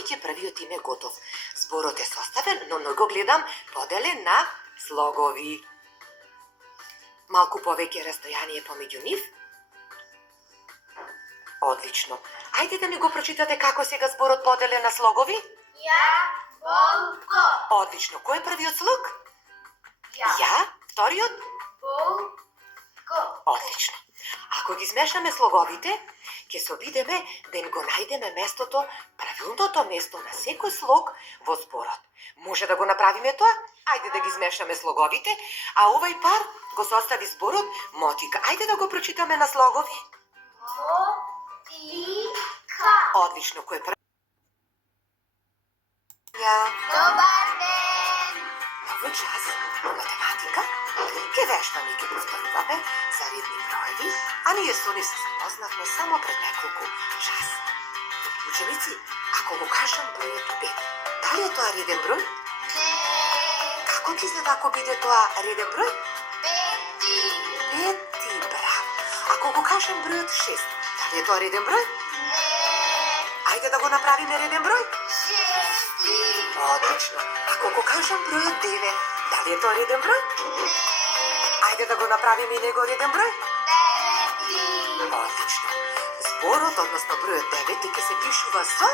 веќе првиот им е готов. Зборот е составен, но го гледам поделен на слогови. Малку повеќе растојание помеѓу нив. Одлично. Ајде да ми го прочитате како сега зборот поделен на слогови. Јаболко. Одлично. Кој е првиот слог? Ја. Вториот? Болко. Одлично. Ако ги смешаме слоговите, ќе се обидеме да им го најдеме местото, правилното место на секој слог во зборот. Може да го направиме тоа? Ајде да ги смешаме слоговите, а овај пар го состави зборот мотика. Ајде да го прочитаме на слогови. Мотика. Одлично, кој е прв? Добар ден. Овој час во математика ќе вештаме и ќе зборуваме за редни броеви, а ние со нив се запознавме само пред неколку часа. Ученици, ако го кажам бројот 5, дали е тоа реден број? Не. Како ќе изгледа ако биде тоа реден број? Пети. Пети, браво. Ако го кажам бројот 6, дали е тоа реден број? Не. Ајде да го направиме реден број? Шести. Одлично. Ако го кажам бројот 9, дали е тоа реден број? Не. Ајде да го направиме и него реден број? Девети. Одлично. Зборот, односно бројот 9, ќе се пишува со?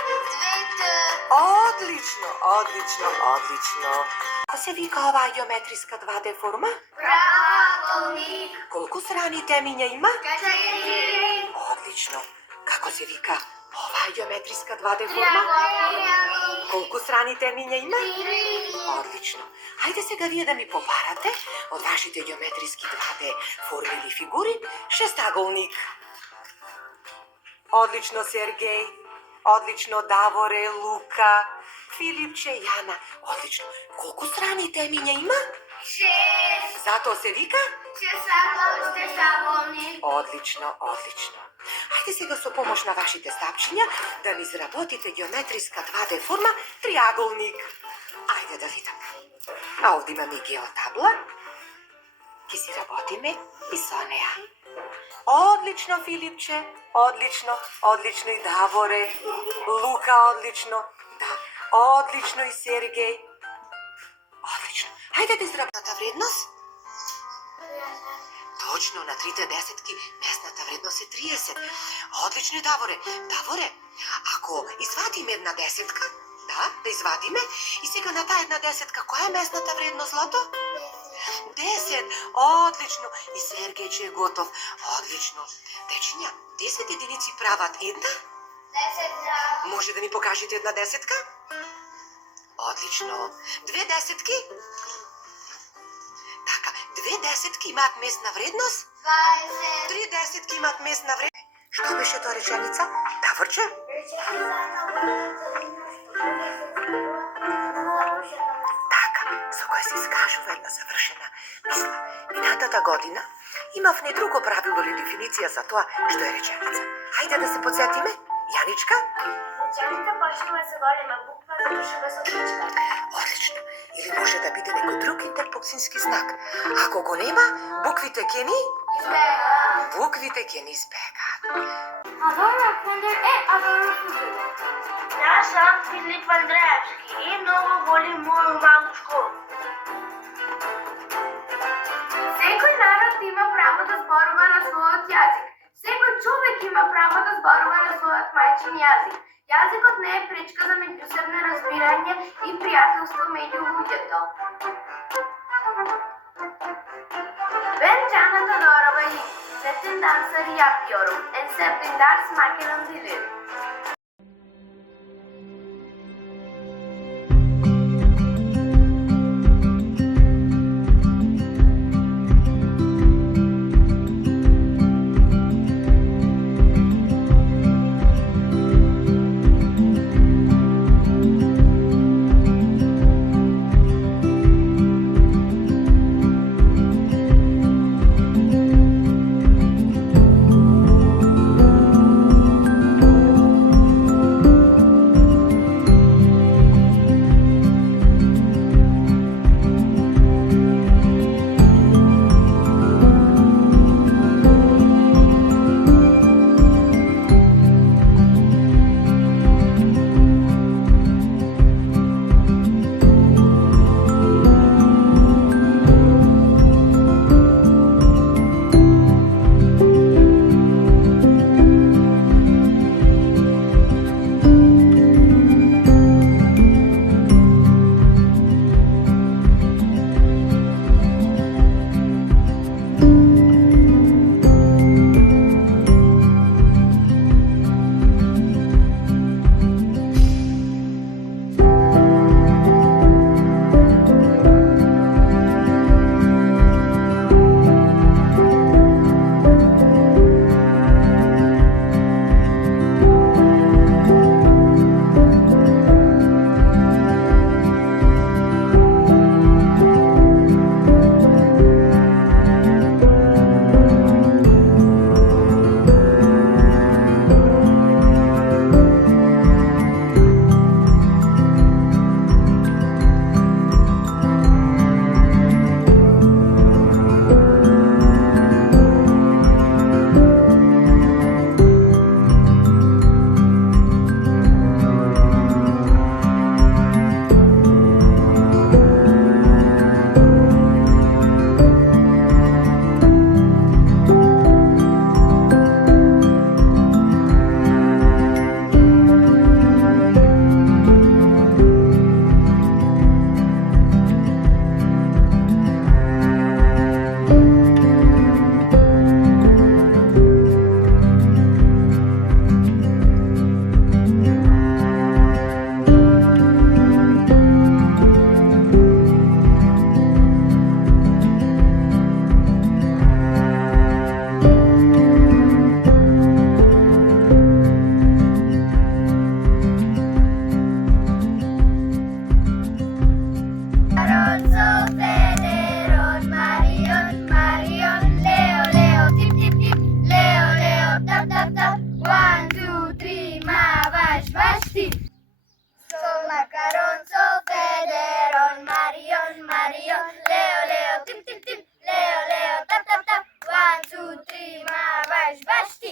Двете. Одлично, одлично, одлично. Како се вика оваа геометриска 2D форма? Правоаголник. Колку страни темиња има? 4. Одлично. Како се вика оваа геометриска 2D форма? Триаголник. Колку страни темиња има? 3. Одлично. Ајде сега вие да ми побарате од вашите геометриски 2D форми или фигури шестаголник. Одлично, Сергеј. Одлично, Даворе, Лука, Филипче, Јана. Одлично. Колку страни темиња има? 6. Затоа се вика? Шестаголник. Одлично, одлично. Ајде сега со помош на вашите стапчиња да ми изработите геометриска 2D форма триаголник. Ајде да видам. А овде имаме и геотабла. Ке си работиме и со неа. Одлично, Филипче. Одлично, одлично и Даворе. Лука, одлично. Да, одлично и Сергеј. Одлично. Ајде да изработата вредност. Точно, на трите десетки местната вредност е 30. Одлично и Даворе. Даворе, ако извадиме една десетка, да извадиме, и сега на таа една десетка, која е местната вредност, Злато? 10. Одлично. И Сергејче е готов. Одлично. Дечиња, 10 единици прават една? 10. Може да ми покажете една десетка? Одлично. 2 десетки? Така, 2 десетки имаат местна вредност? 20. 3 десетки имаат местна вредност. Што беше тоа реченица? Даворче? Така, со кој се искажува една завршена мисла. Минатата година имав не друго правило или дефиниција за тоа што е реченица. Хајде да се подсетиме? Јаничка? Реченицата почнува со голема буква, завршува со точка. Одлично. Или може да биде некој друг интерпункцијски знак. Ако го нема, буквите ќе ни? Избега. Буквите ќе ни избегаат. Адорно Фендер е Адорно Фендер. Јас сум Филип Андреевски и многу волим моју малу школу. Секој народ има право да зборува на својот јазик. Секој човек има право да зборува на својот мајчин јазик. Јазикот не е пречка за меѓусебно разбирање и пријателство меѓу луѓето. Ben canata doğraba yi. Setin dansları yapıyorum. En sevdiğim ders makinam dili. кажеш баш ти.